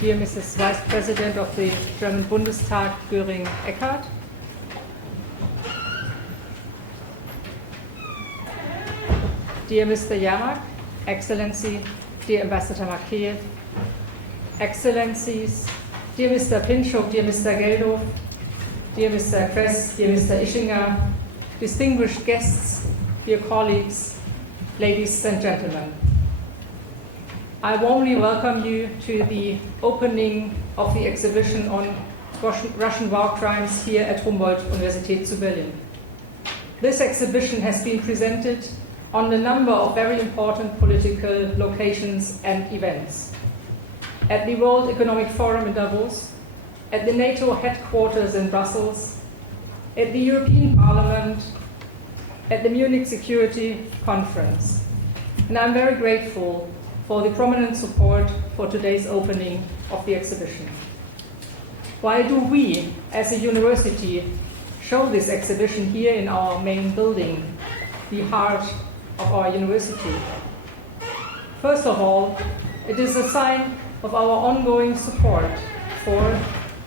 dear Mrs. Vice President of the German Bundestag, Göring-Eckardt, dear Mr. Yermak, Excellency, dear Ambassador Makiev, Excellencies, dear Mr. Pinchuk, dear Mr. Geldhof, dear Mr. Kreß, dear Mr. Ischinger, distinguished guests, dear colleagues, ladies and gentlemen. I warmly welcome you to the opening of the exhibition on Russian war crimes here at Humboldt Universität zu Berlin. This exhibition has been presented on a number of very important political locations and events. At the World Economic Forum in Davos, at the NATO headquarters in Brussels, at the European Parliament, at the Munich Security Conference. And I'm very grateful for the prominent support for today's opening of the exhibition. Why do we, as a university, show this exhibition here in our main building, the heart of our university? First of all, it is a sign of our ongoing support for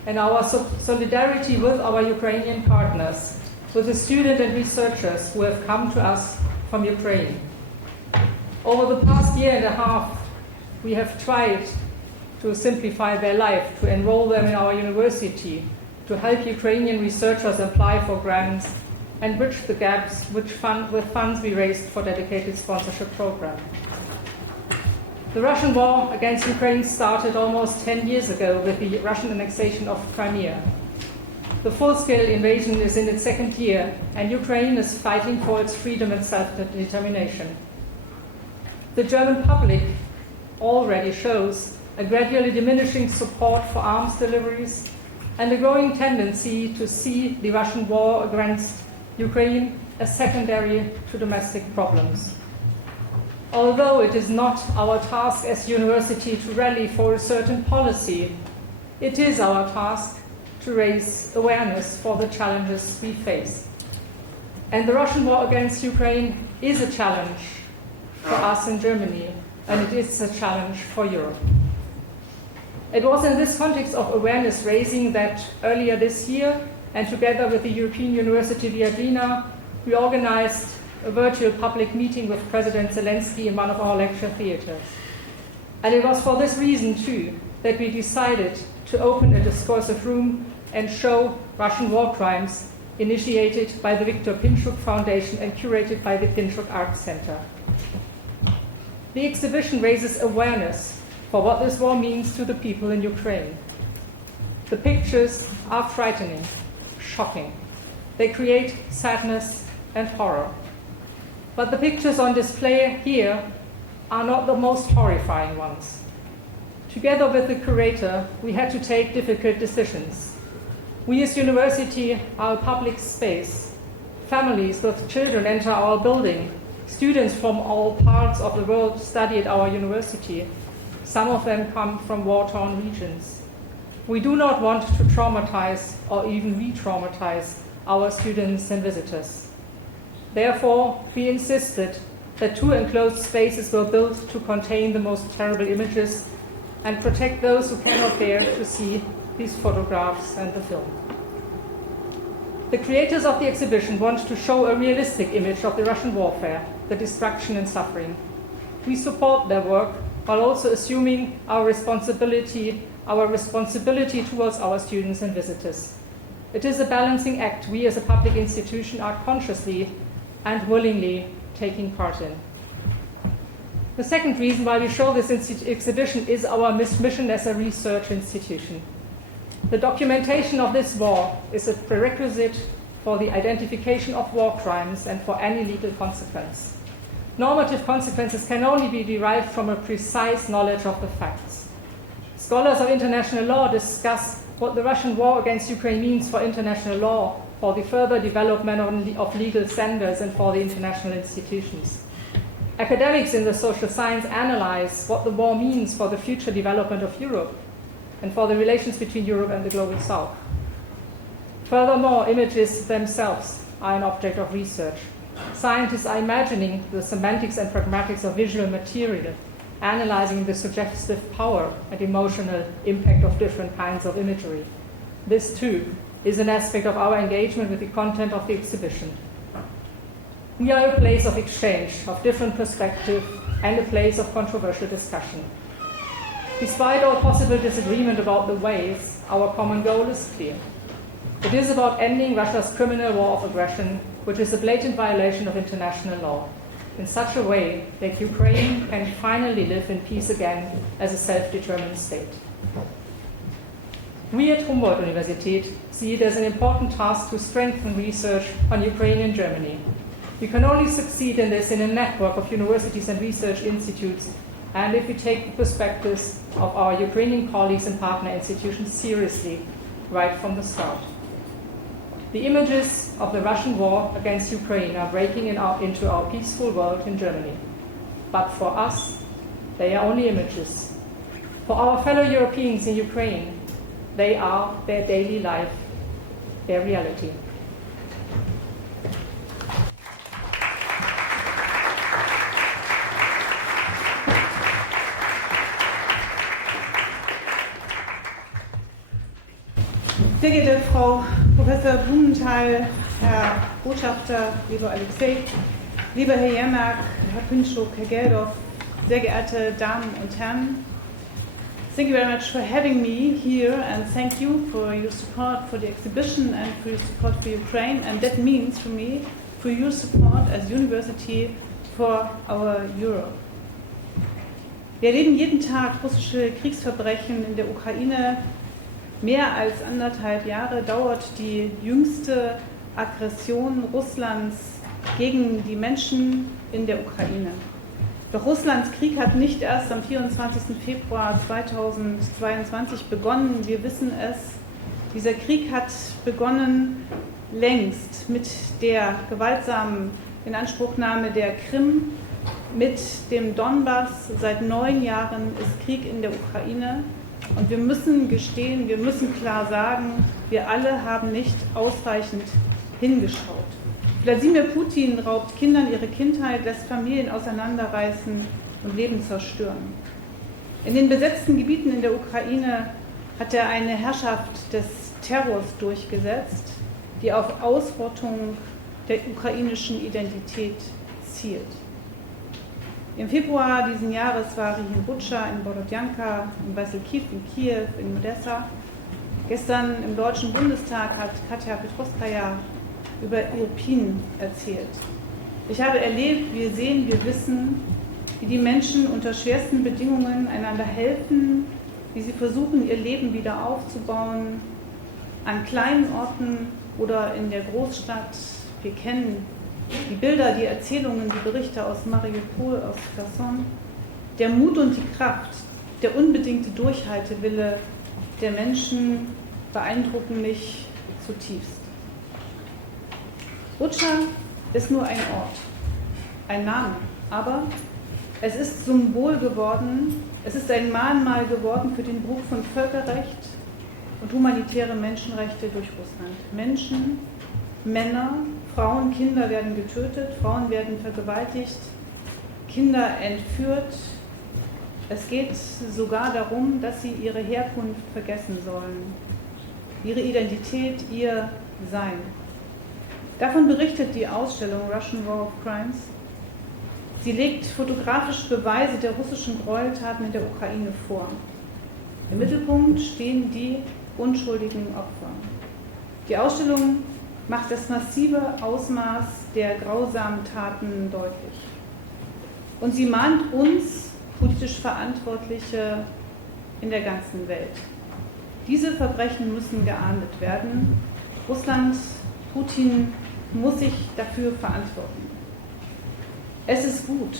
and our solidarity with our Ukrainian partners, with the students and researchers who have come to us from Ukraine. Over the past year and a half, we have tried to simplify their life, to enroll them in our university, to help Ukrainian researchers apply for grants and bridge the gaps with funds we raised for dedicated sponsorship program. The Russian war against Ukraine started almost 10 years ago with the Russian annexation of Crimea. The full-scale invasion is in its second year, and Ukraine is fighting for its freedom and self-determination. The German public already shows a gradually diminishing support for arms deliveries and a growing tendency to see the Russian war against Ukraine as secondary to domestic problems. Although it is not our task as university to rally for a certain policy, it is our task to raise awareness for the challenges we face. And the Russian war against Ukraine is a challenge for us in Germany, and it is a challenge for Europe. It was in this context of awareness raising that earlier this year, and together with the European University Viadrina, we organized a virtual public meeting with President Zelensky in one of our lecture theaters. And it was for this reason, too, that we decided to open a discursive room and show Russian war crimes initiated by the Viktor Pinchuk Foundation and curated by the Pinchuk Art Center. The exhibition raises awareness for what this war means to the people in Ukraine. The pictures are frightening, shocking. They create sadness and horror. But the pictures on display here are not the most horrifying ones. Together with the curator, we had to take difficult decisions. We as university are a public space. Families with children enter our building. Students from all parts of the world study at our university. Some of them come from war-torn regions. We do not want to traumatize or even re-traumatize our students and visitors. Therefore, we insisted that 2 enclosed spaces were built to contain the most terrible images and protect those who cannot bear to see these photographs and the film. The creators of the exhibition want to show a realistic image of the Russian warfare, the destruction and suffering. We support their work while also assuming our responsibility towards our students and visitors. It is a balancing act we as a public institution are consciously and willingly taking part in. The second reason why we show this exhibition is our mission as a research institution. The documentation of this war is a prerequisite for the identification of war crimes and for any legal consequence. Normative consequences can only be derived from a precise knowledge of the facts. Scholars of international law discuss what the Russian war against Ukraine means for international law, for the further development of legal standards, and for the international institutions. Academics in the social science analyze what the war means for the future development of Europe and for the relations between Europe and the global South. Furthermore, images themselves are an object of research. Scientists are imagining the semantics and pragmatics of visual material analyzing the suggestive power and emotional impact of different kinds of imagery. This, too, is an aspect of our engagement with the content of the exhibition. We are a place of exchange, of different perspective, and a place of controversial discussion. Despite all possible disagreement about the ways, our common goal is clear. It is about ending Russia's criminal war of aggression, which is a blatant violation of international law, in such a way that Ukraine can finally live in peace again as a self-determined state. We at Humboldt Universität see it as an important task to strengthen research on Ukraine in Germany. We can only succeed in this in a network of universities and research institutes, and if we take the perspectives of our Ukrainian colleagues and partner institutions seriously right from the start. The images of the Russian war against Ukraine are breaking into our peaceful world in Germany. But for us, they are only images. For our fellow Europeans in Ukraine, they are their daily life, their reality. Sehr geehrte Frau Professor Blumenthal, Herr Botschafter, lieber Alexei, lieber Herr Yermak, Herr Pinchuk, Herr Geldhof, sehr geehrte Damen und Herren, thank you very much for having me here, and thank you for your support for the exhibition and for your support for Ukraine, and that means for me, for your support as university for our Europe. Wir erleben jeden Tag russische Kriegsverbrechen in der Ukraine. Mehr als 1,5 Jahre dauert die jüngste Aggression Russlands gegen die Menschen in der Ukraine. Doch Russlands Krieg hat nicht erst am 24. Februar 2022 begonnen. Wir wissen es. Dieser Krieg hat begonnen längst mit der gewaltsamen Inanspruchnahme der Krim, mit dem Donbass. Seit 9 Jahren ist Krieg in der Ukraine. Und wir müssen gestehen, wir müssen klar sagen, wir alle haben nicht ausreichend hingeschaut. Wladimir Putin raubt Kindern ihre Kindheit, lässt Familien auseinanderreißen und Leben zerstören. In den besetzten Gebieten in der Ukraine hat er eine Herrschaft des Terrors durchgesetzt, die auf Ausrottung der ukrainischen Identität zielt. Im Februar diesen Jahres war ich in Butscha, in Borodjanka, in Basilkiv, in Kiew, in Odessa. Gestern im Deutschen Bundestag hat Katja Petrovskaja über Irpin erzählt. Ich habe erlebt, wir sehen, wir wissen, wie die Menschen unter schwersten Bedingungen einander helfen, wie sie versuchen, ihr Leben wieder aufzubauen, an kleinen Orten oder in der Großstadt. Wir kennen die Bilder, die Erzählungen, die Berichte aus Mariupol, aus Kherson, der Mut und die Kraft, der unbedingte Durchhaltewille der Menschen beeindrucken mich zutiefst. Butscha ist nur ein Ort, ein Name, aber es ist Symbol geworden, es ist ein Mahnmal geworden für den Bruch von Völkerrecht und humanitäre Menschenrechte durch Russland. Menschen, Männer, Frauen, Kinder werden getötet, Frauen werden vergewaltigt, Kinder entführt. Es geht sogar darum, dass sie ihre Herkunft vergessen sollen, ihre Identität, ihr Sein. Davon berichtet die Ausstellung Russian War of Crimes. Sie legt fotografische Beweise der russischen Gräueltaten in der Ukraine vor. Im Mittelpunkt stehen die unschuldigen Opfer. Die Ausstellung macht das massive Ausmaß der grausamen Taten deutlich. Und sie mahnt uns, politisch Verantwortliche in der ganzen Welt. Diese Verbrechen müssen geahndet werden. Russland, Putin muss sich dafür verantworten. Es ist gut,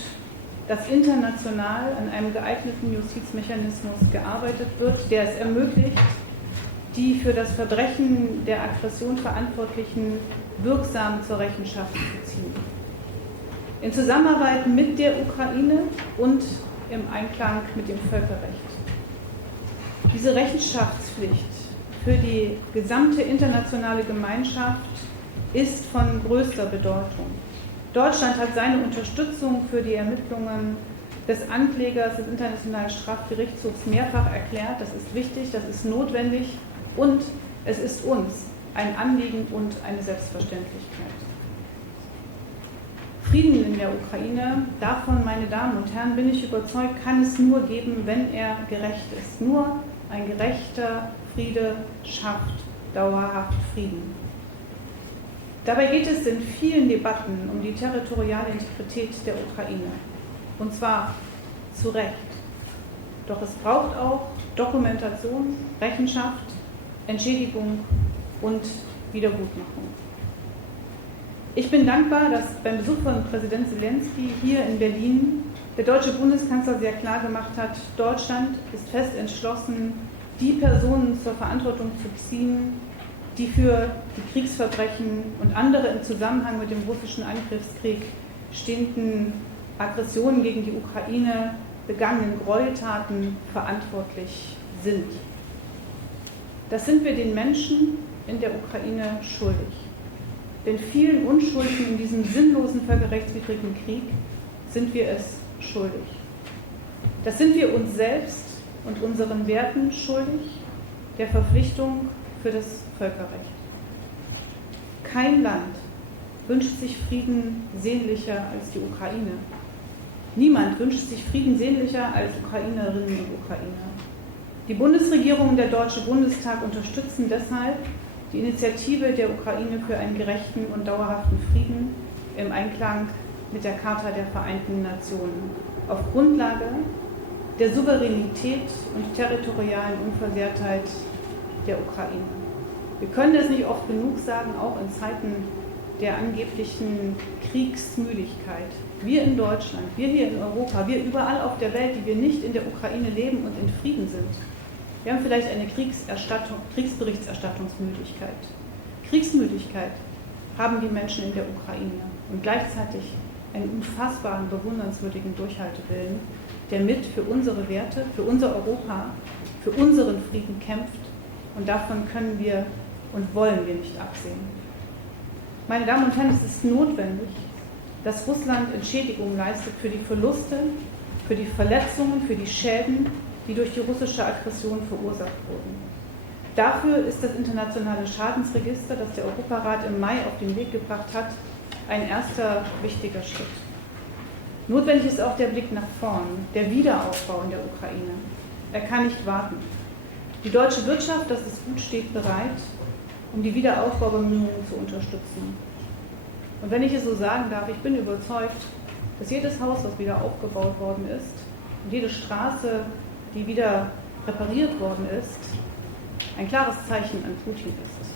dass international an einem geeigneten Justizmechanismus gearbeitet wird, der es ermöglicht, die für das Verbrechen der Aggression Verantwortlichen wirksam zur Rechenschaft zu ziehen. In Zusammenarbeit mit der Ukraine und im Einklang mit dem Völkerrecht. Diese Rechenschaftspflicht für die gesamte internationale Gemeinschaft ist von größter Bedeutung. Deutschland hat seine Unterstützung für die Ermittlungen des Anklägers des Internationalen Strafgerichtshofs mehrfach erklärt. Das ist wichtig, das ist notwendig und es ist uns ein Anliegen und eine Selbstverständlichkeit. Frieden in der Ukraine, davon, meine Damen und Herren, bin ich überzeugt, kann es nur geben, wenn er gerecht ist. Nur ein gerechter Friede schafft dauerhaft Frieden. Dabei geht es in vielen Debatten um die territoriale Integrität der Ukraine. Und zwar zu Recht. Doch es braucht auch Dokumentation, Rechenschaft, Entschädigung und Wiedergutmachung. Ich bin dankbar, dass beim Besuch von Präsident Zelensky hier in Berlin der deutsche Bundeskanzler sehr klar gemacht hat, Deutschland ist fest entschlossen, die Personen zur Verantwortung zu ziehen, die für die Kriegsverbrechen und andere im Zusammenhang mit dem russischen Angriffskrieg stehenden Aggressionen gegen die Ukraine begangenen Gräueltaten verantwortlich sind. Das sind wir den Menschen in der Ukraine schuldig. Denn vielen Unschuldigen in diesem sinnlosen völkerrechtswidrigen Krieg sind wir es schuldig. Das sind wir uns selbst und unseren Werten schuldig, der Verpflichtung für das Völkerrecht. Kein Land wünscht sich Frieden sehnlicher als die Ukraine. Niemand wünscht sich Frieden sehnlicher als Ukrainerinnen und Ukrainer. Die Bundesregierung und der Deutsche Bundestag unterstützen deshalb die Initiative der Ukraine für einen gerechten und dauerhaften Frieden im Einklang mit der Charta der Vereinten Nationen auf Grundlage der Souveränität und territorialen Unversehrtheit der Ukraine. Wir können es nicht oft genug sagen, auch in Zeiten der angeblichen Kriegsmüdigkeit. Wir in Deutschland, wir hier in Europa, wir überall auf der Welt, die wir nicht in der Ukraine leben und in Frieden sind, wir haben vielleicht eine Kriegsberichterstattungsmüdigkeit. Kriegsmüdigkeit haben die Menschen in der Ukraine und gleichzeitig einen unfassbaren, bewundernswürdigen Durchhaltewillen, der mit für unsere Werte, für unser Europa, für unseren Frieden kämpft. Und davon können wir und wollen wir nicht absehen. Meine Damen und Herren, es ist notwendig, dass Russland Entschädigung leistet für die Verluste, für die Verletzungen, für die Schäden, die durch die russische Aggression verursacht wurden. Dafür ist das internationale Schadensregister, das der Europarat im Mai auf den Weg gebracht hat, ein erster wichtiger Schritt. Notwendig ist auch der Blick nach vorn, der Wiederaufbau in der Ukraine. Er kann nicht warten. Die deutsche Wirtschaft, das ist gut, steht bereit, um die Wiederaufbaubemühungen zu unterstützen. Und wenn ich es so sagen darf, ich bin überzeugt, dass jedes Haus, was wieder aufgebaut worden ist, und jede Straße, die wieder repariert worden ist, ein klares Zeichen an Putin ist.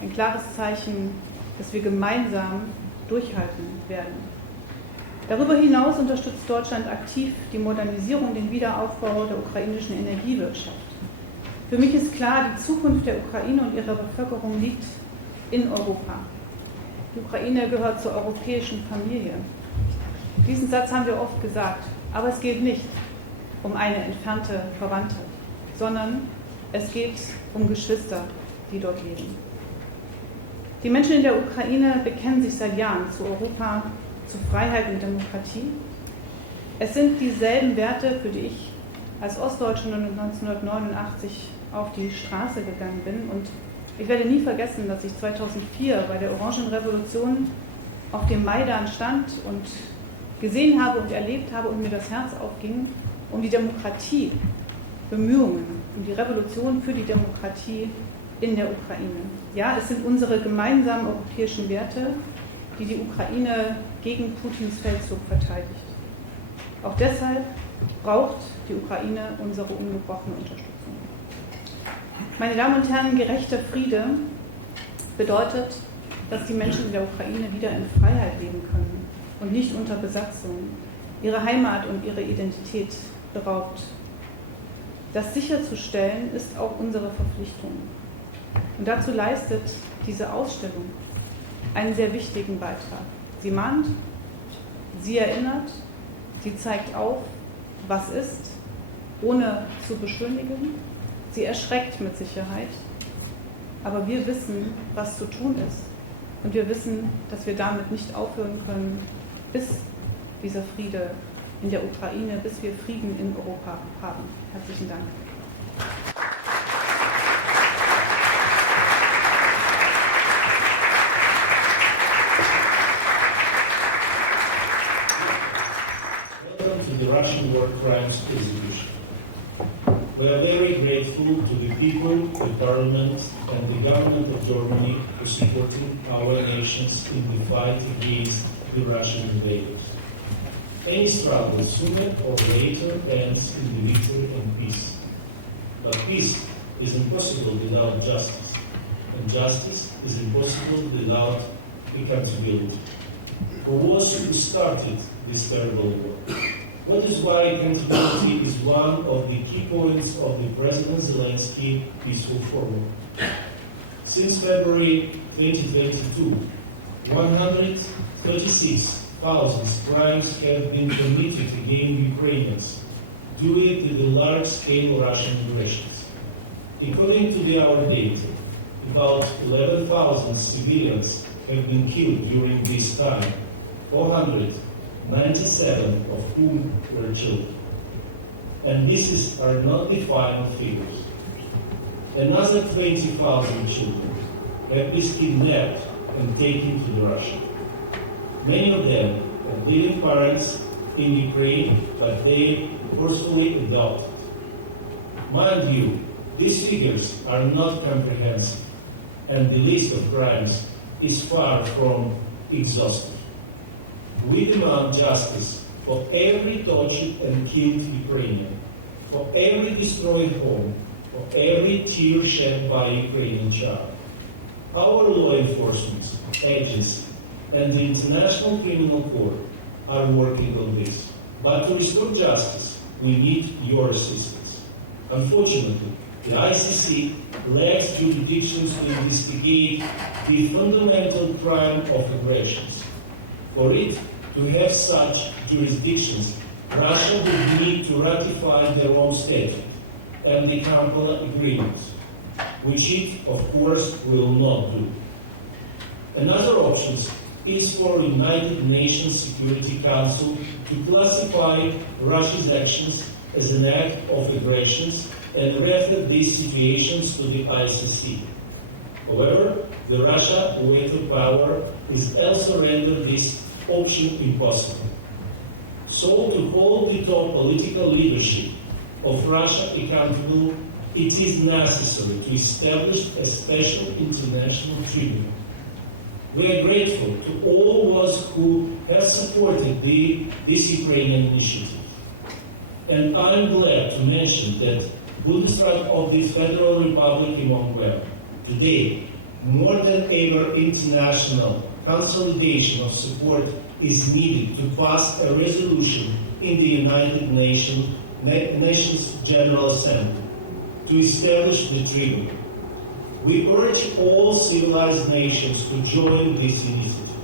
Ein klares Zeichen, dass wir gemeinsam durchhalten werden. Darüber hinaus unterstützt Deutschland aktiv die Modernisierung und den Wiederaufbau der ukrainischen Energiewirtschaft. Für mich ist klar, die Zukunft der Ukraine und ihrer Bevölkerung liegt in Europa. Die Ukraine gehört zur europäischen Familie. Diesen Satz haben wir oft gesagt, aber es geht nicht um eine entfernte Verwandte, sondern es geht um Geschwister, die dort leben. Die Menschen in der Ukraine bekennen sich seit Jahren zu Europa, zu Freiheit und Demokratie. Es sind dieselben Werte, für die ich als Ostdeutsche 1989 auf die Straße gegangen bin. Und ich werde nie vergessen, dass ich 2004 bei der Orangenrevolution auf dem Maidan stand und gesehen habe und erlebt habe und mir das Herz aufging, um die Demokratie, Bemühungen, um die Revolution für die Demokratie in der Ukraine. Ja, es sind unsere gemeinsamen europäischen Werte, die die Ukraine gegen Putins Feldzug verteidigt. Auch deshalb braucht die Ukraine unsere ungebrochene Unterstützung. Meine Damen und Herren, gerechter Friede bedeutet, dass die Menschen in der Ukraine wieder in Freiheit leben können und nicht unter Besatzung, ihre Heimat und ihre Identität beraubt. Das sicherzustellen ist auch unsere Verpflichtung. Und dazu leistet diese Ausstellung einen sehr wichtigen Beitrag. Sie mahnt, sie erinnert, sie zeigt auf, was ist, ohne zu beschönigen. Sie erschreckt mit Sicherheit, aber wir wissen, was zu tun ist. Und wir wissen, dass wir damit nicht aufhören können, bis dieser Friede in der Ukraine, bis wir Frieden in Europa haben. Herzlichen Dank. Welcome to the Russian War Crimes Exhibition. We are very grateful to the people, the parliament, and the government of Germany for supporting our nations in the fight against the Russian invaders. Any struggle sooner or later ends in the victory and peace. But peace is impossible without justice, and justice is impossible without accountability. Who was who started this terrible war? That is why accountability is one of the key points of the President Zelensky peaceful formula. Since February 2022, 136,000 crimes have been committed against Ukrainians due to the large-scale Russian aggressions. According to our data, about 11,000 civilians have been killed during this time, 497 of whom were children. And these are not the final figures. Another 20,000 children have been kidnapped and taken to Russia. Many of them have living parents in Ukraine, but they forcefully adopted. Mind you, these figures are not comprehensive, and the list of crimes is far from exhaustive. We demand justice for every tortured and killed Ukrainian, for every destroyed home, for every tear shed by a Ukrainian child. Our law enforcement agency and the International Criminal Court are working on this. But to restore justice, we need your assistance. Unfortunately, the ICC lacks jurisdictions to investigate the fundamental crime of aggressions. For it to have such jurisdictions, Russia would need to ratify their own statute and the Kampala Agreement, which it, of course, will not do. Another option is for United Nations Security Council to classify Russia's actions as an act of aggression and refer these situations to the ICC. However, the Russia veto power is also rendered this option impossible. So, to hold the top political leadership of Russia accountable, it is necessary to establish a special international tribunal. We are grateful to all those who have supported this Ukrainian initiative. And I'm glad to mention that Bundestag of the Federal Republic among them. Today, more than ever, international consolidation of support is needed to pass a resolution in the United Nations General Assembly to establish the tribunal. We urge all civilized nations to join this initiative,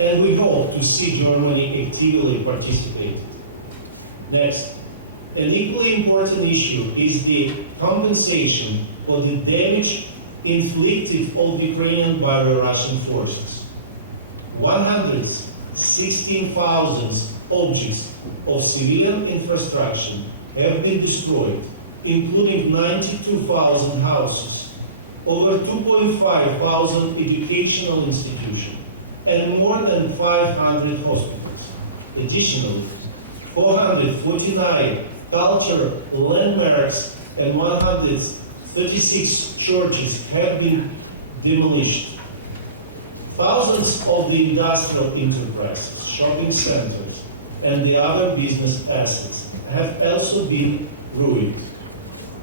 and we hope to see Germany actively participate. Next, an equally important issue is the compensation for the damage inflicted on Ukraine by the Russian forces. 116,000 objects of civilian infrastructure have been destroyed, including 92,000 houses, over 2,500 educational institutions, and more than 500 hospitals. Additionally, 449 cultural landmarks and 136 churches have been demolished. Thousands of the industrial enterprises, shopping centers, and the other business assets have also been ruined.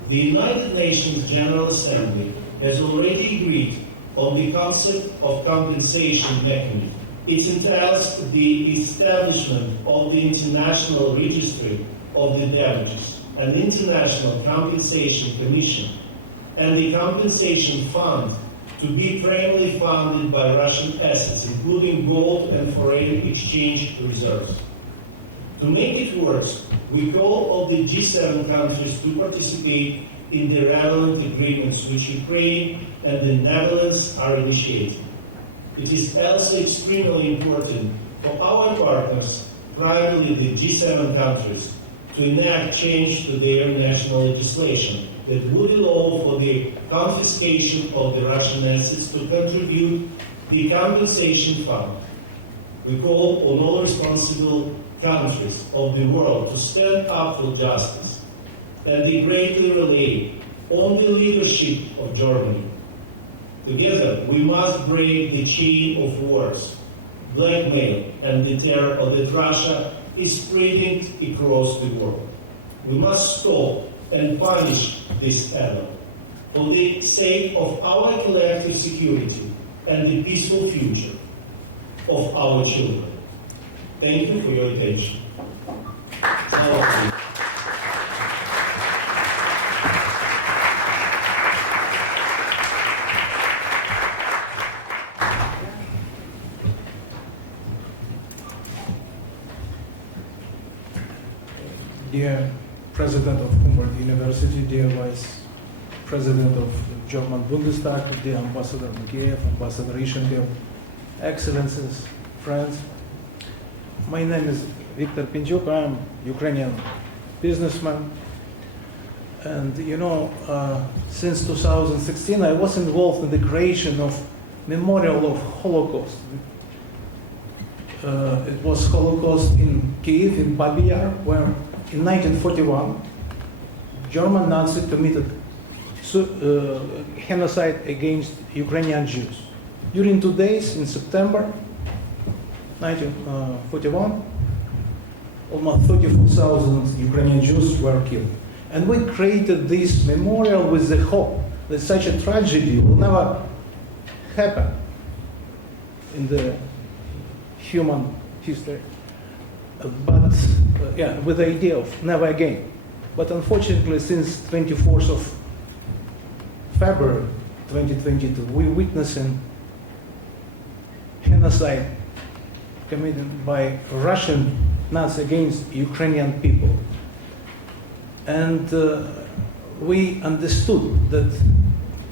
The United Nations General Assembly has already agreed on the concept of compensation mechanism. It entails the establishment of the International Registry of the Damages, an international compensation commission, and the compensation fund to be primarily funded by Russian assets, including gold and foreign exchange reserves. To make it worse, we call on the G7 countries to participate in the relevant agreements which Ukraine and the Netherlands are initiating. It is also extremely important for our partners primarily the G7 countries, to enact change to their national legislation that would allow for the confiscation of the Russian assets to contribute the compensation fund. We call on all responsible countries of the world to stand up for justice, and they greatly rely on the leadership of Germany. Together, we must break the chain of wars, blackmail, and the terror that Russia is spreading across the world. We must stop and punish this evil for the sake of our collective security and the peaceful future of our children. Thank you for your attention. Dear President of Humboldt University, dear Vice President of the German Bundestag, dear Ambassador Mikheyev, Ambassador Ischinger, Excellencies, friends. My name is Viktor Pinchuk. I am Ukrainian businessman. And you know, since 2016, I was involved in the creation of Memorial of Holocaust. It was Holocaust in Kiev, in Babi Yar, where in 1941, German Nazis committed genocide against Ukrainian Jews. During 2 days in September 1941, almost 34,000 Ukrainian Jews were killed. And we created this memorial with the hope that such a tragedy will never happen in the human history. But with the idea of never again. But unfortunately, since 24th of February 2022, we're witnessing genocide committed by Russian Nazis against Ukrainian people. And we understood that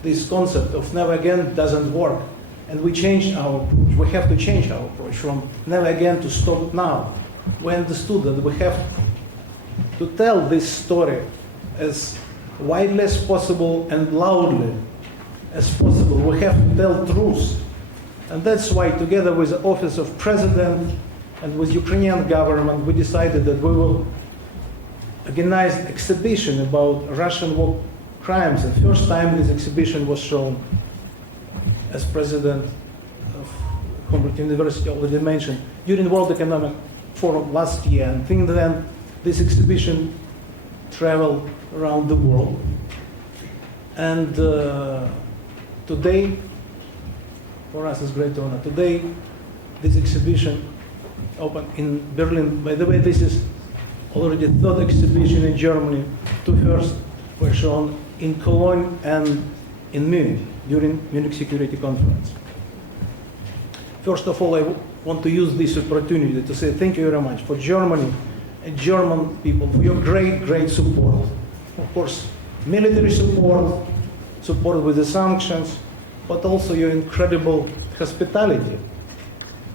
this concept of never again doesn't work. And we changed our approach. We have to change our approach from never again to stop now. We understood that we have to tell this story as widely as possible and loudly as possible. We have to tell truth. And that's why, together with the Office of President and with Ukrainian government, we decided that we will organize an exhibition about Russian war crimes. And first time this exhibition was shown, as President of Humboldt University already mentioned, during World Economic Forum last year. And since then, this exhibition traveled around the world. And today, for us, it's a great honor. Today, this exhibition opened in Berlin. By the way, this is already the third exhibition in Germany. Two first were shown in Cologne and in Munich during Munich Security Conference. First of all, I want to use this opportunity to say thank you very much for Germany and German people for your great, great support. Of course, military support, support with the sanctions, but also your incredible hospitality.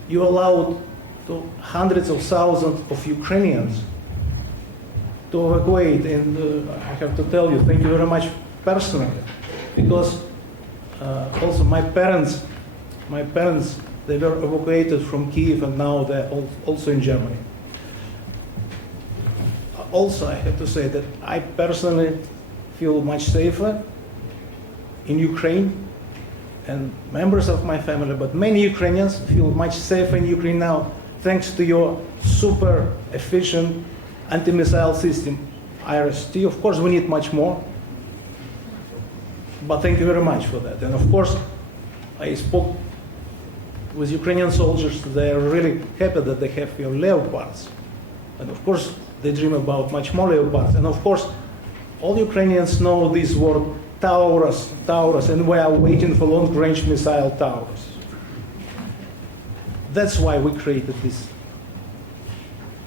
You allowed to hundreds of thousands of Ukrainians to evacuate, and I have to tell you, thank you very much personally, because also my parents, they were evacuated from Kiev, and now they're also in Germany. Also, I have to say that I personally feel much safer in Ukraine, and members of my family, but many Ukrainians feel much safer in Ukraine now, thanks to your super efficient anti-missile system, IRST. Of course, we need much more, but thank you very much for that. And of course, I spoke with Ukrainian soldiers. They are really happy that they have your Leopards. And of course, they dream about much more Leopards. And of course, all Ukrainians know this word, Taurus, and we are waiting for long-range missile Taurus. That's why we created this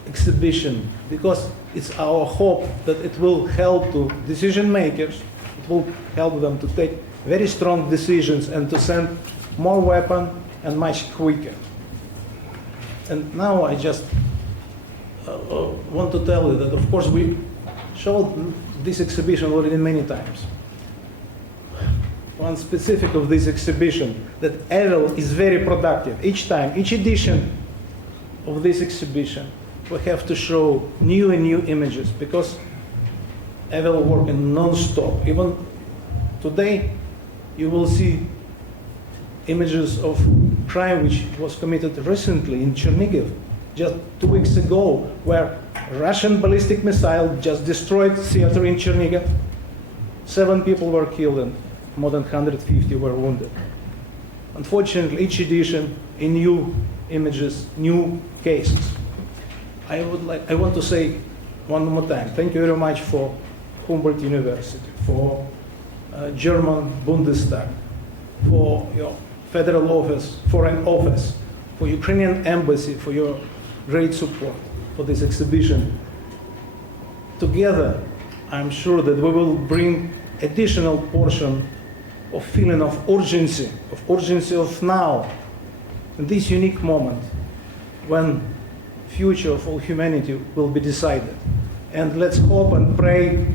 exhibition, because it's our hope that it will help to decision makers, it will help them to take very strong decisions and to send more weapons and much quicker. And now I just want to tell you that, of course, we showed this exhibition already many times. One specific of this exhibition, that Evil is very productive. Each time, each edition of this exhibition, we have to show new and new images, because Evil working non-stop. Even today, you will see images of crime which was committed recently in Chernihiv, just 2 weeks ago, where Russian ballistic missile just destroyed theater in Chernihiv. 7 people were killed and more than 150 were wounded. Unfortunately, each edition in new images, new cases. I want to say one more time, thank you very much for Humboldt University, for German Bundestag, for your federal office, foreign office, for Ukrainian embassy, for your great support for this exhibition. Together, I'm sure that we will bring additional portion of feeling of urgency of now, in this unique moment, when future of all humanity will be decided. And let's hope and pray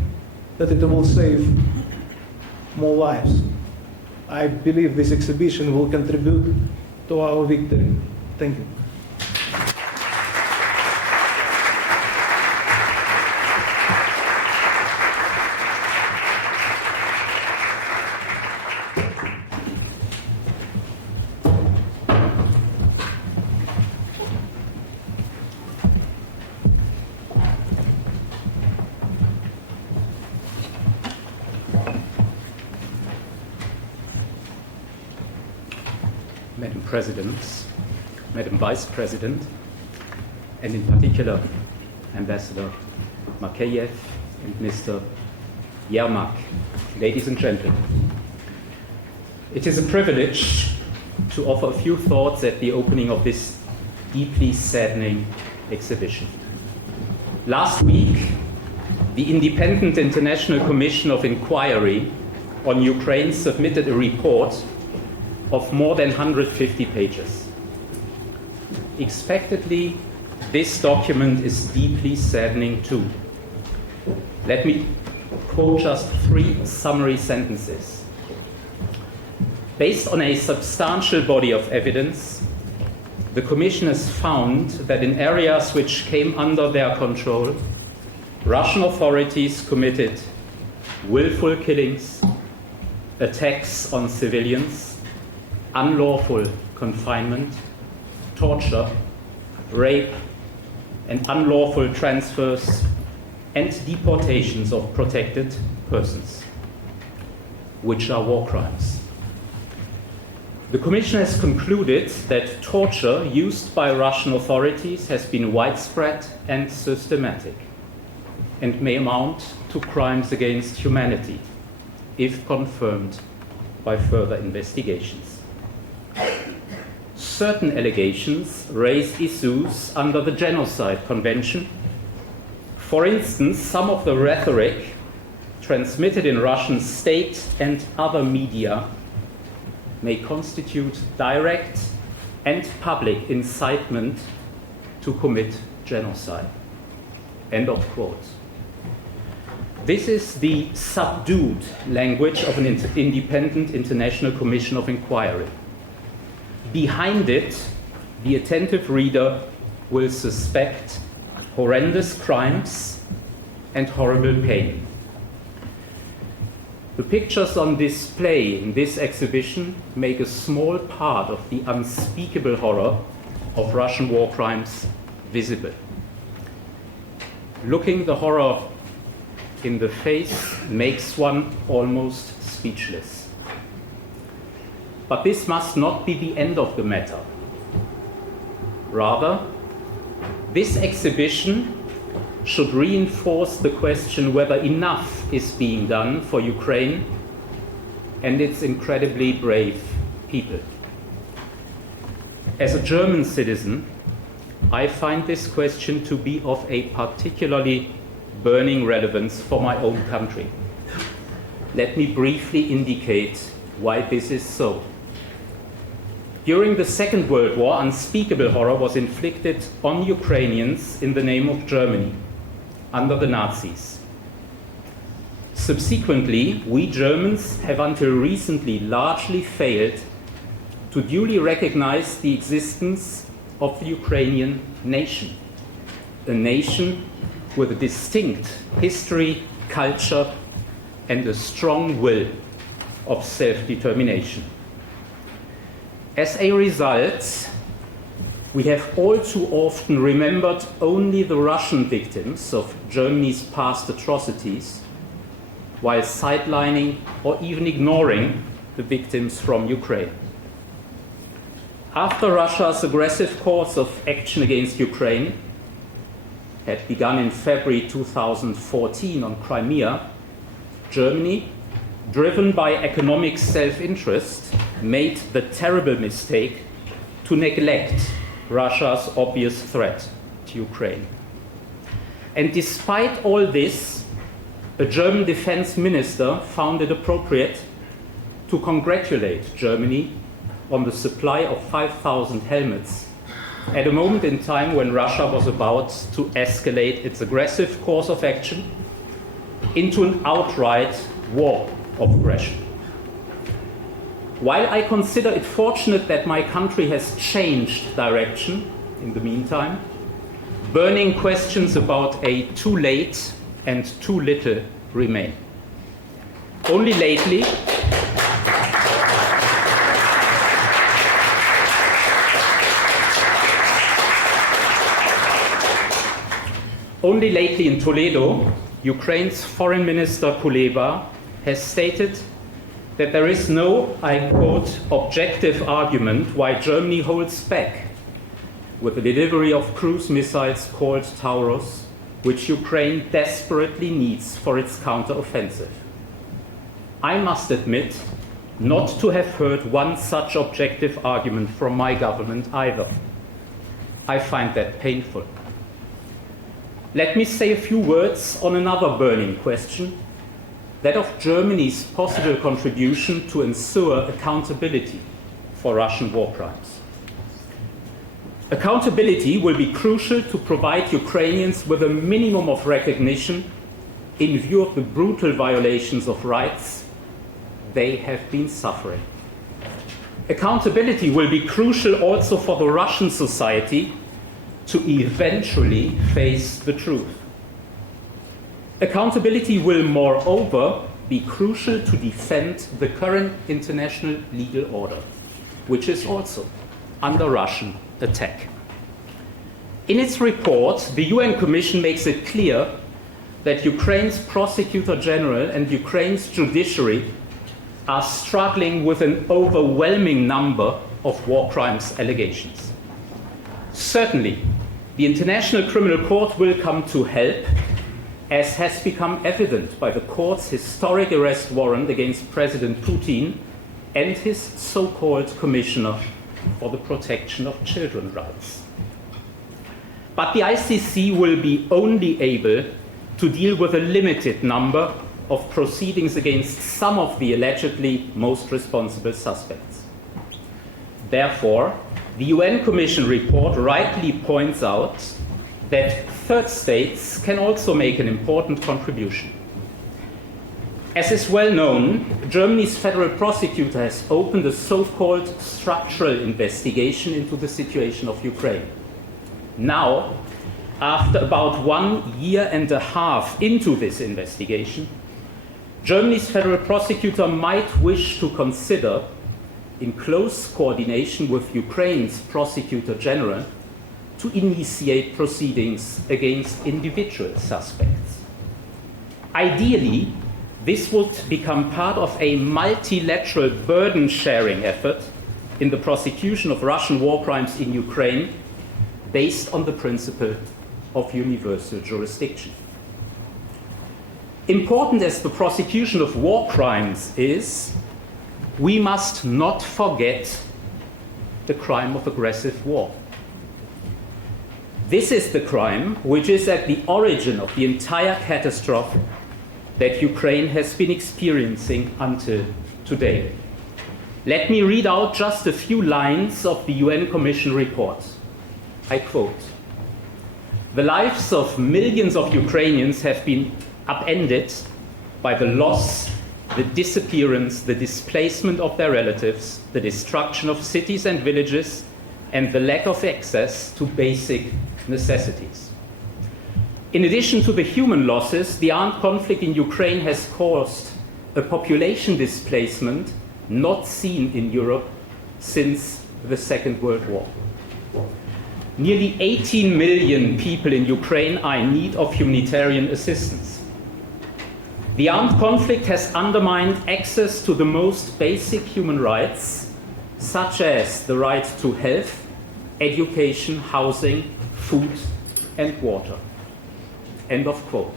that it will save more lives. I believe this exhibition will contribute to our victory. Thank you. Madam President, Madam Vice President, and in particular Ambassador Makeyev and Mr. Yermak, ladies and gentlemen. It is a privilege to offer a few thoughts at the opening of this deeply saddening exhibition. Last week, the Independent International Commission of Inquiry on Ukraine submitted a report of more than 150 pages. Expectedly, this document is deeply saddening too. Let me quote just 3 summary sentences. Based on a substantial body of evidence, the Commission has found that in areas which came under their control, Russian authorities committed willful killings, attacks on civilians, unlawful confinement, torture, rape, and unlawful transfers and deportations of protected persons, which are war crimes. The Commission has concluded that torture used by Russian authorities has been widespread and systematic and may amount to crimes against humanity if confirmed by further investigations. Certain allegations raise issues under the Genocide Convention. For instance, some of the rhetoric transmitted in Russian state and other media may constitute direct and public incitement to commit genocide. End of quote. This is the subdued language of an independent international commission of inquiry. Behind it, the attentive reader will suspect horrendous crimes and horrible pain. The pictures on display in this exhibition make a small part of the unspeakable horror of Russian war crimes visible. Looking the horror in the face makes one almost speechless. But this must not be the end of the matter. Rather, this exhibition should reinforce the question whether enough is being done for Ukraine and its incredibly brave people. As a German citizen, I find this question to be of a particularly burning relevance for my own country. Let me briefly indicate why this is so. During the Second World War, unspeakable horror was inflicted on Ukrainians in the name of Germany under the Nazis. Subsequently, we Germans have until recently largely failed to duly recognize the existence of the Ukrainian nation, a nation with a distinct history, culture, and a strong will of self-determination. As a result, we have all too often remembered only the Russian victims of Germany's past atrocities, while sidelining or even ignoring the victims from Ukraine. After Russia's aggressive course of action against Ukraine had begun in February 2014 on Crimea, Germany, driven by economic self-interest, made the terrible mistake to neglect Russia's obvious threat to Ukraine. And despite all this, a German defense minister found it appropriate to congratulate Germany on the supply of 5,000 helmets at a moment in time when Russia was about to escalate its aggressive course of action into an outright war of aggression. While I consider it fortunate that my country has changed direction in the meantime, burning questions about a too late and too little remain. Only lately, in Toledo, Ukraine's Foreign Minister Kuleba has stated that there is no, I quote, objective argument why Germany holds back with the delivery of cruise missiles called Taurus, which Ukraine desperately needs for its counter-offensive. I must admit not to have heard one such objective argument from my government either. I find that painful. Let me say a few words on another burning question, that of Germany's possible contribution to ensure accountability for Russian war crimes. Accountability will be crucial to provide Ukrainians with a minimum of recognition in view of the brutal violations of rights they have been suffering. Accountability will be crucial also for the Russian society to eventually face the truth. Accountability will, moreover, be crucial to defend the current international legal order, which is also under Russian attack. In its report, the UN Commission makes it clear that Ukraine's Prosecutor General and Ukraine's judiciary are struggling with an overwhelming number of war crimes allegations. Certainly, the International Criminal Court will come to help, as has become evident by the court's historic arrest warrant against President Putin and his so-called Commissioner for the Protection of Children's Rights. But the ICC will be only able to deal with a limited number of proceedings against some of the allegedly most responsible suspects. Therefore, the UN Commission report rightly points out that third states can also make an important contribution. As is well known, Germany's federal prosecutor has opened a so-called structural investigation into the situation of Ukraine. Now, after about 1.5 years into this investigation, Germany's federal prosecutor might wish to consider, in close coordination with Ukraine's Prosecutor General, to initiate proceedings against individual suspects. Ideally, this would become part of a multilateral burden-sharing effort in the prosecution of Russian war crimes in Ukraine based on the principle of universal jurisdiction. Important as the prosecution of war crimes is, we must not forget the crime of aggressive war. This is the crime which is at the origin of the entire catastrophe that Ukraine has been experiencing until today. Let me read out just a few lines of the UN Commission report. I quote, "The lives of millions of Ukrainians have been upended by the loss, the disappearance, the displacement of their relatives, the destruction of cities and villages, and the lack of access to basic necessities. In addition to the human losses, the armed conflict in Ukraine has caused a population displacement not seen in Europe since the Second World War. Nearly 18 million people in Ukraine are in need of humanitarian assistance. The armed conflict has undermined access to the most basic human rights, such as the right to health, education, housing, food, and water." End of quote.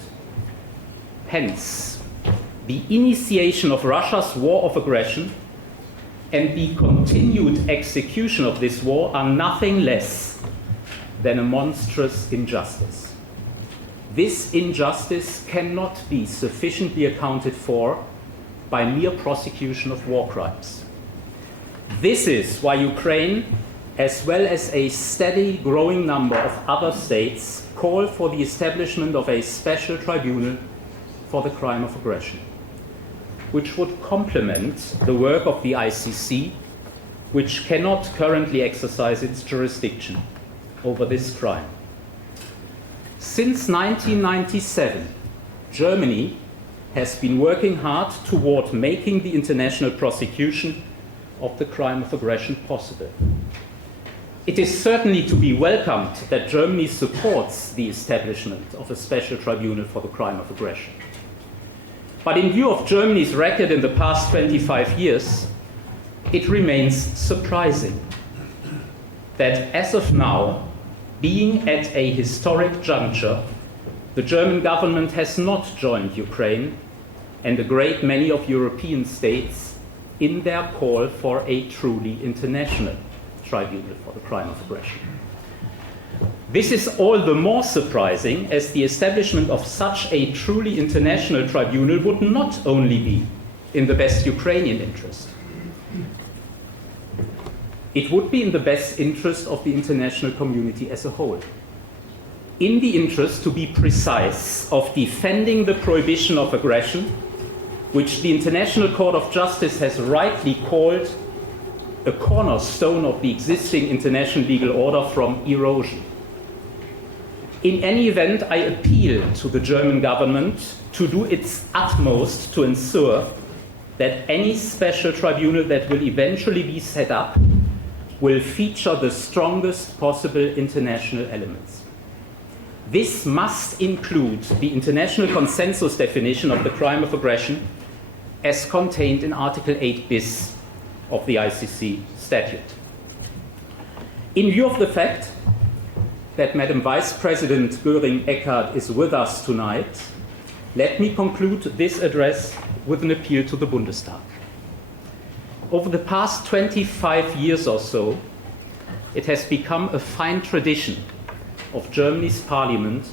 Hence, the initiation of Russia's war of aggression and the continued execution of this war are nothing less than a monstrous injustice. This injustice cannot be sufficiently accounted for by mere prosecution of war crimes. This is why Ukraine, as well as a steady growing number of other states, call for the establishment of a special tribunal for the crime of aggression, which would complement the work of the ICC, which cannot currently exercise its jurisdiction over this crime. Since 1997, Germany has been working hard toward making the international prosecution of the crime of aggression possible. It is certainly to be welcomed that Germany supports the establishment of a special tribunal for the crime of aggression. But in view of Germany's record in the past 25 years, it remains surprising that as of now, being at a historic juncture, the German government has not joined Ukraine and a great many of European states in their call for a truly international tribunal for the crime of aggression. This is all the more surprising as the establishment of such a truly international tribunal would not only be in the best Ukrainian interest, it would be in the best interest of the international community as a whole. In the interest, to be precise, of defending the prohibition of aggression, which the International Court of Justice has rightly called a cornerstone of the existing international legal order from erosion. In any event, I appeal to the German government to do its utmost to ensure that any special tribunal that will eventually be set up will feature the strongest possible international elements. This must include the international consensus definition of the crime of aggression as contained in Article 8 bis of the ICC statute. In view of the fact that Madam Vice President Göring-Eckardt is with us tonight, let me conclude this address with an appeal to the Bundestag. Over the past 25 years or so, it has become a fine tradition of Germany's parliament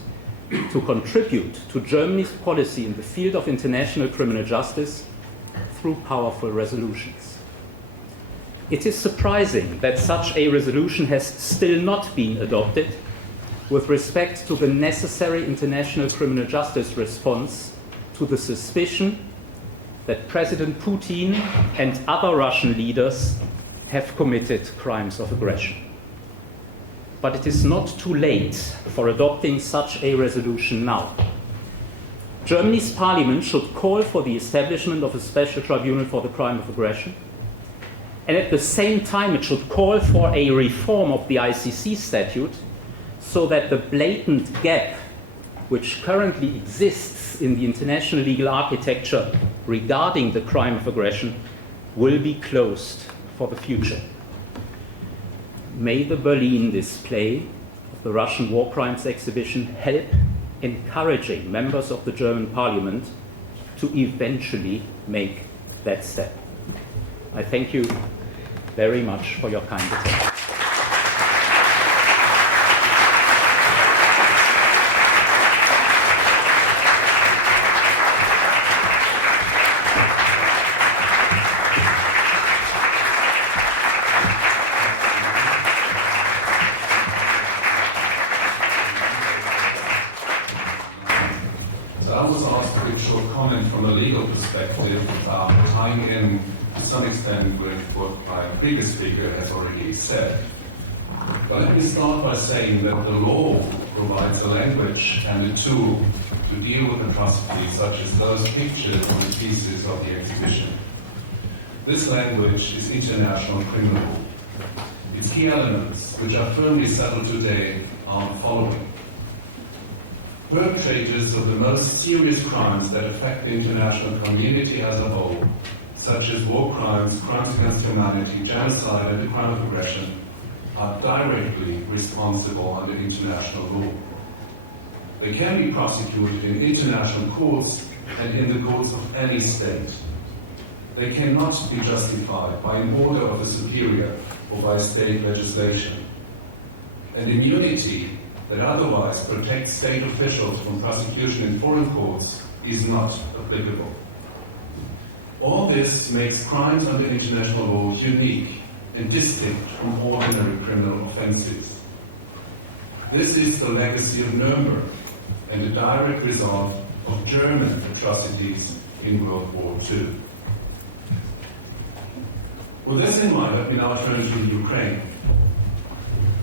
to contribute to Germany's policy in the field of international criminal justice through powerful resolutions. It is surprising that such a resolution has still not been adopted with respect to the necessary international criminal justice response to the suspicion that President Putin and other Russian leaders have committed crimes of aggression. But it is not too late for adopting such a resolution now. Germany's parliament should call for the establishment of a special tribunal for the crime of aggression, and at the same time it should call for a reform of the ICC statute so that the blatant gap which currently exists in the international legal architecture regarding the crime of aggression will be closed for the future. May the Berlin display of the Russian war crimes exhibition help encouraging members of the German parliament to eventually make that step. I thank you very much for your kind attention. to some extent with what my previous speaker has already said. But let me start by saying that the law provides a language and a tool to deal with atrocities such as those pictured on the pieces of the exhibition. This language is international criminal law. Its key elements, which are firmly settled today, are the following. Perpetrators of the most serious crimes that affect the international community as a whole, such as war crimes, crimes against humanity, genocide, and the crime of aggression, are directly responsible under international law. They can be prosecuted in international courts and in the courts of any state. They cannot be justified by an order of the superior or by state legislation. And immunity that otherwise protects state officials from prosecution in foreign courts is not applicable. All this makes crimes under international law unique and distinct from ordinary criminal offenses. This is the legacy of Nuremberg and a direct result of German atrocities in World War II. With this in mind, let me now turn to Ukraine.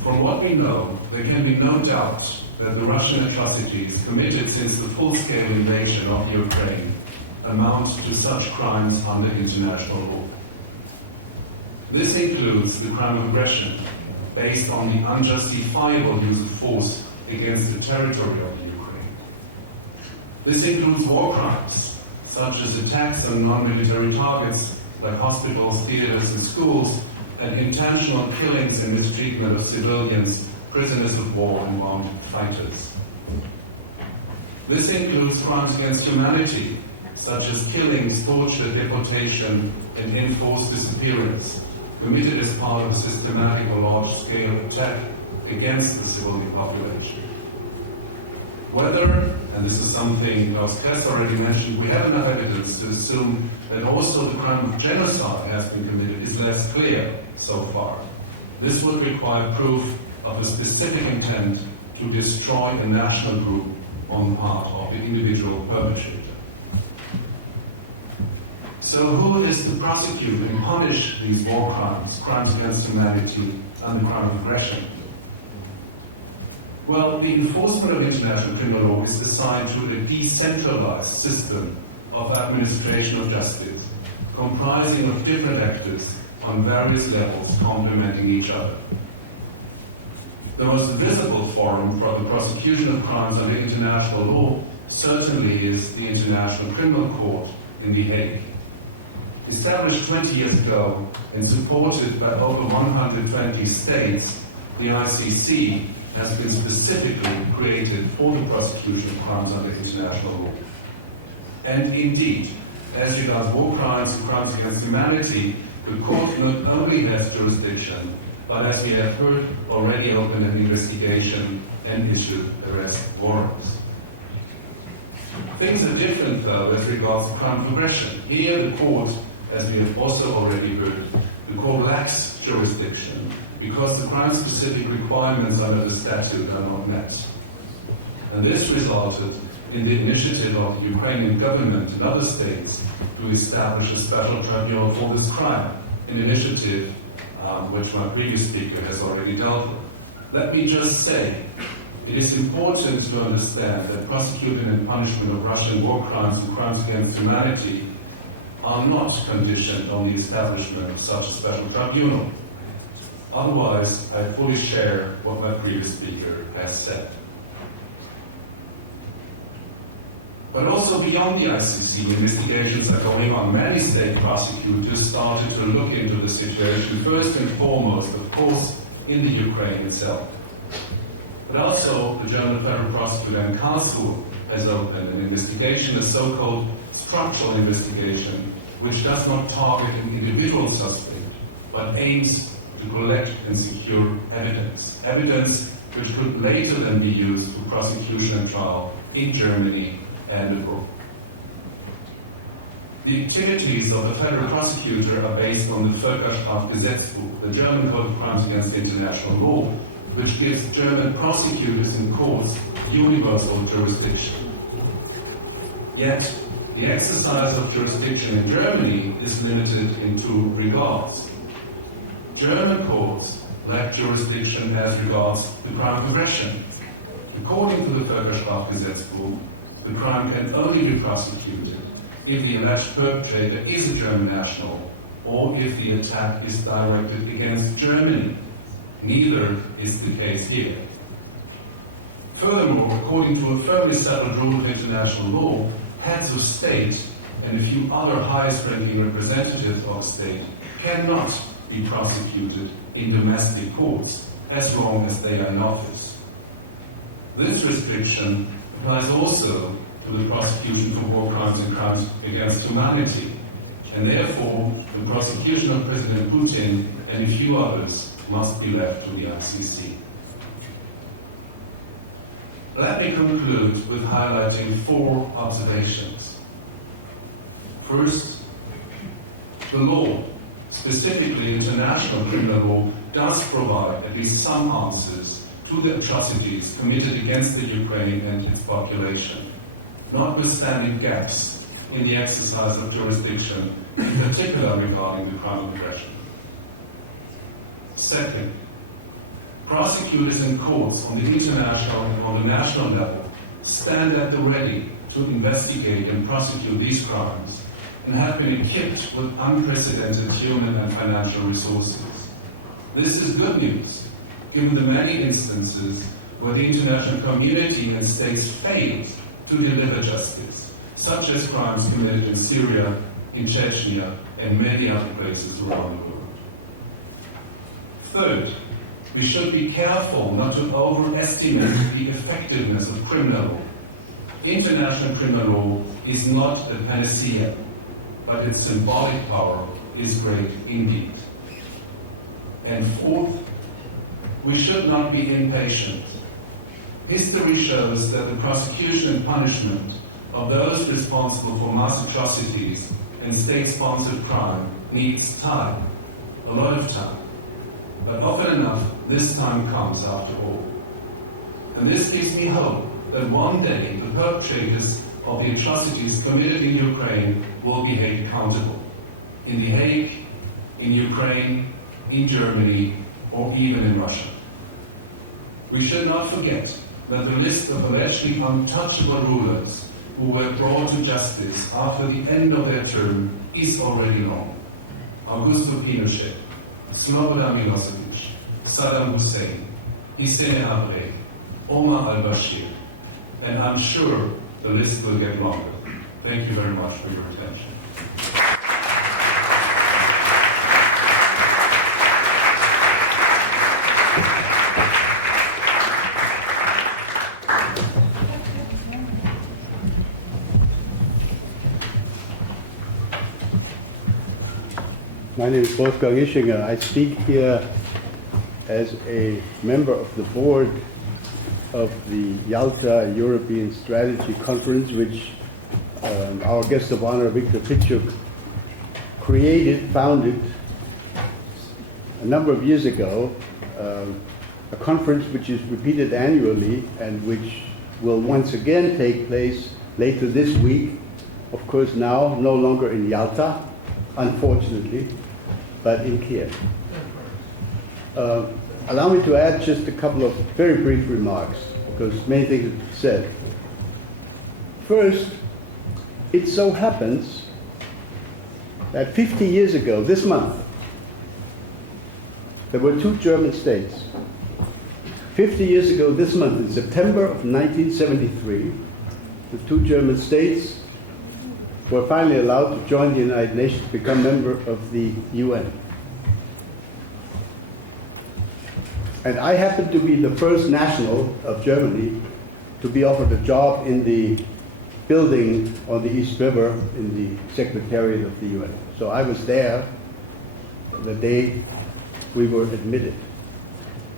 From what we know, there can be no doubt that the Russian atrocities committed since the full-scale invasion of Ukraine amount to such crimes under international law. This includes the crime of aggression, based on the unjustifiable use of force against the territory of Ukraine. This includes war crimes, such as attacks on non-military targets like hospitals, theaters, and schools, and intentional killings and mistreatment of civilians, prisoners of war, and wounded fighters. This includes crimes against humanity, such as killings, torture, deportation, and enforced disappearance, committed as part of a systematic or large-scale attack against the civilian population. Whether, and this is something Kreß already mentioned, we have enough evidence to assume that also the crime of genocide has been committed is less clear so far. This would require proof of a specific intent to destroy a national group on the part of the individual perpetrator. So who is to prosecute and punish these war crimes, crimes against humanity, and the crime of aggression? Well, the enforcement of international criminal law is assigned to a decentralized system of administration of justice, comprising of different actors on various levels complementing each other. The most visible forum for the prosecution of crimes under international law certainly is the International Criminal Court in The Hague. Established 20 years ago and supported by over 120 states, the ICC has been specifically created for the prosecution of crimes under international law. And indeed, as regards war crimes and crimes against humanity, the court not only has jurisdiction, but as we have heard, already opened an investigation and issued arrest warrants. Things are different, though, as regards the crime of aggression. Here, the court, as we have also already heard, the court lacks jurisdiction because the crime-specific requirements under the statute are not met. And this resulted in the initiative of the Ukrainian government and other states to establish a special tribunal for this crime, an initiative which my previous speaker has already dealt with. Let me just say, it is important to understand that prosecuting and punishment of Russian war crimes and crimes against humanity are not conditioned on the establishment of such a special tribunal. Otherwise, I fully share what my previous speaker has said. But also beyond the ICC, investigations are going on. Many state prosecutors started to look into the situation, first and foremost, of course, in the Ukraine itself. But also, the German federal prosecutor in Karlsruhe has opened an investigation, a so-called structural investigation, which does not target an individual suspect, but aims to collect and secure evidence. Evidence which could later then be used for prosecution and trial in Germany and abroad. The activities of the federal prosecutor are based on the Völkerstrafgesetzbuch, the German Code of Crimes Against International Law, which gives German prosecutors and courts universal jurisdiction. Yet, The exercise of jurisdiction in Germany is limited in two regards. German courts lack jurisdiction as regards the crime of aggression. According to the Völkerstrafgesetzbuch, the crime can only be prosecuted if the alleged perpetrator is a German national or if the attack is directed against Germany. Neither is the case here. Furthermore, according to a firmly settled rule of international law, heads of state and a few other highest-ranking representatives of state cannot be prosecuted in domestic courts as long as they are in office. This restriction applies also to the prosecution for war crimes and crimes against humanity, and therefore the prosecution of President Putin and a few others must be left to the ICC. Let me conclude with highlighting 4 observations. First, the law, specifically international criminal law, does provide at least some answers to the atrocities committed against the Ukraine and its population, notwithstanding gaps in the exercise of jurisdiction, in particular regarding the crime of aggression. Second, prosecutors and courts on the international and on the national level stand at the ready to investigate and prosecute these crimes and have been equipped with unprecedented human and financial resources. This is good news, given the many instances where the international community and states failed to deliver justice, such as crimes committed in Syria, in Chechnya, and many other places around the world. Third, we should be careful not to overestimate the effectiveness of criminal law. International criminal law is not a panacea, but its symbolic power is great indeed. And fourth, we should not be impatient. History shows that the prosecution and punishment of those responsible for mass atrocities and state-sponsored crime needs time, a lot of time. But often enough, this time comes after all. And this gives me hope that one day the perpetrators of the atrocities committed in Ukraine will be held accountable. In The Hague, in Ukraine, in Germany, or even in Russia. We should not forget that the list of allegedly untouchable rulers who were brought to justice after the end of their term is already long. Augusto Pinochet, Slobodan Milosevic, Saddam Hussein, Hissène Habré, Omar al-Bashir, and I'm sure the list will get longer. Thank you very much for your attention. My name is Wolfgang Ischinger. I speak here as a member of the board of the Yalta European Strategy Conference, which our guest of honor, Viktor Pinchuk, founded a number of years ago, a conference which is repeated annually and which will once again take place later this week, of course now no longer in Yalta, unfortunately, but in Kiev. Allow me to add just a couple of very brief remarks, because many things have been said. First, it so happens that 50 years ago, this month, there were 2 German states. 50 years ago this month, in September of 1973, the 2 German states were finally allowed to join the United Nations, become member of the UN. And I happened to be the first national of Germany to be offered a job in the building on the East River in the Secretariat of the UN. So I was there the day we were admitted.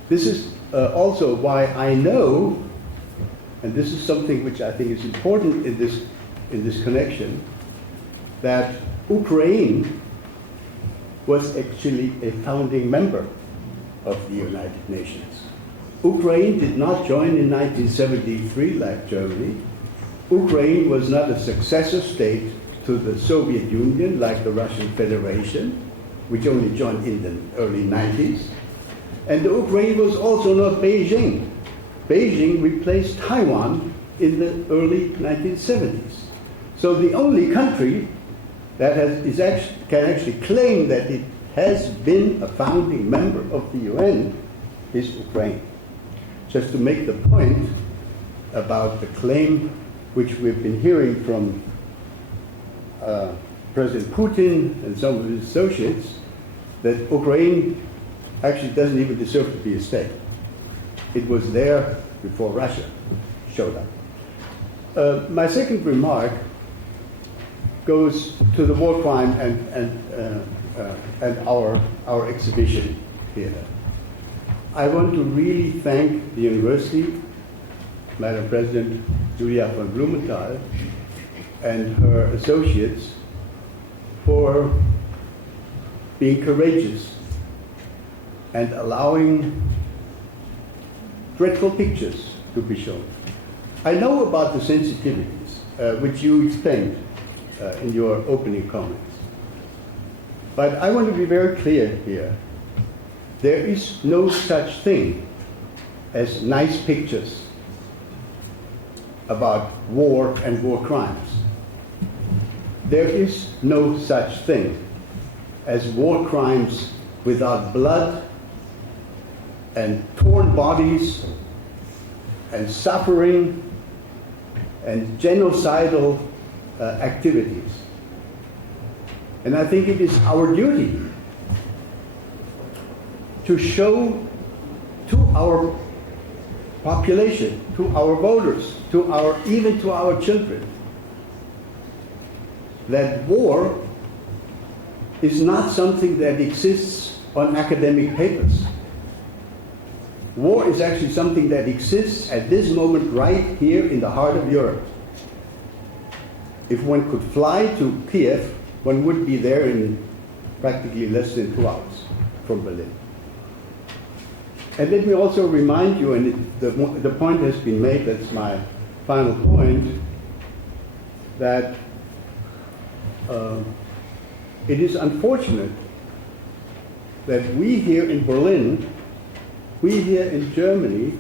This is also why I know, and this is something which I think is important in this connection, that Ukraine was actually a founding member of the United Nations. Ukraine did not join in 1973 like Germany. Ukraine was not a successor state to the Soviet Union like the Russian Federation, which only joined in the early 90s. And the Ukraine was also not Beijing. Beijing replaced Taiwan in the early 1970s. So the only country that can actually claim that it has been a founding member of the UN is Ukraine. Just to make the point about the claim which we've been hearing from President Putin and some of his associates, that Ukraine actually doesn't even deserve to be a state. It was there before Russia showed up. My second remark goes to the war crime and our exhibition here. I want to really thank the university, Madam President Julia von Blumenthal, and her associates for being courageous and allowing dreadful pictures to be shown. I know about the sensitivities, which you explained in your opening comments. But I want to be very clear here. There is no such thing as nice pictures about war and war crimes. There is no such thing as war crimes without blood and torn bodies and suffering and genocidal activities. And I think it is our duty to show to our population, to our voters, even to our children, that war is not something that exists on academic papers. War is actually something that exists at this moment right here in the heart of Europe. If one could fly to Kiev, one would be there in practically less than 2 hours from Berlin. And let me also remind you, and the point has been made, that's my final point, that it is unfortunate that we here in Berlin, we here in Germany,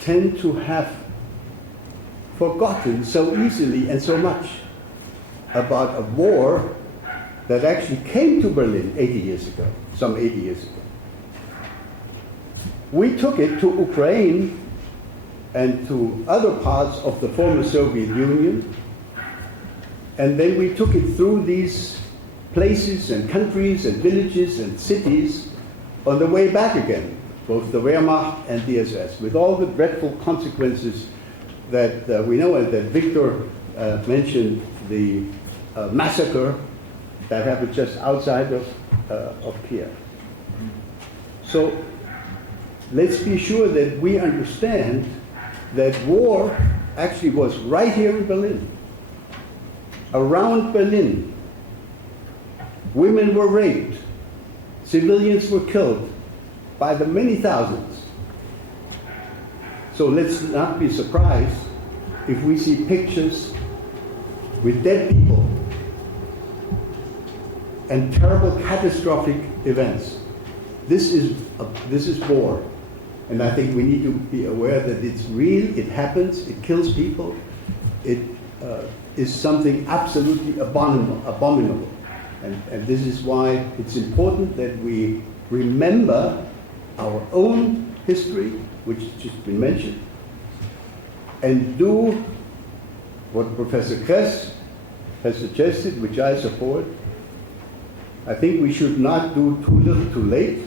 tend to have forgotten so easily and so much about a war that actually came to Berlin 80 years ago, some 80 years ago. We took it to Ukraine and to other parts of the former Soviet Union, and then we took it through these places and countries and villages and cities on the way back again, both the Wehrmacht and the SS, with all the dreadful consequences that we know, and that Viktor mentioned, the massacre that happened just outside of Kiev. So let's be sure that we understand that war actually was right here in Berlin. Around Berlin, women were raped, civilians were killed by the many thousands. So let's not be surprised if we see pictures with dead people and terrible catastrophic events. This is war. And I think we need to be aware that it's real, it happens, it kills people, it is something absolutely abominable. And this is why it's important that we remember our own history, which has just been mentioned, and do what Professor Kreß has suggested, which I support. I think we should not do too little too late.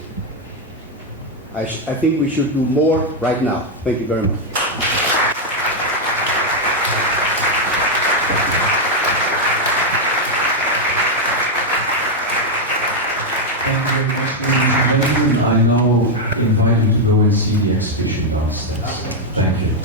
I think we should do more right now. Thank you very much. Thank you very much, ladies and gentlemen. I now invite you to go and see the exhibition downstairs. Thank you.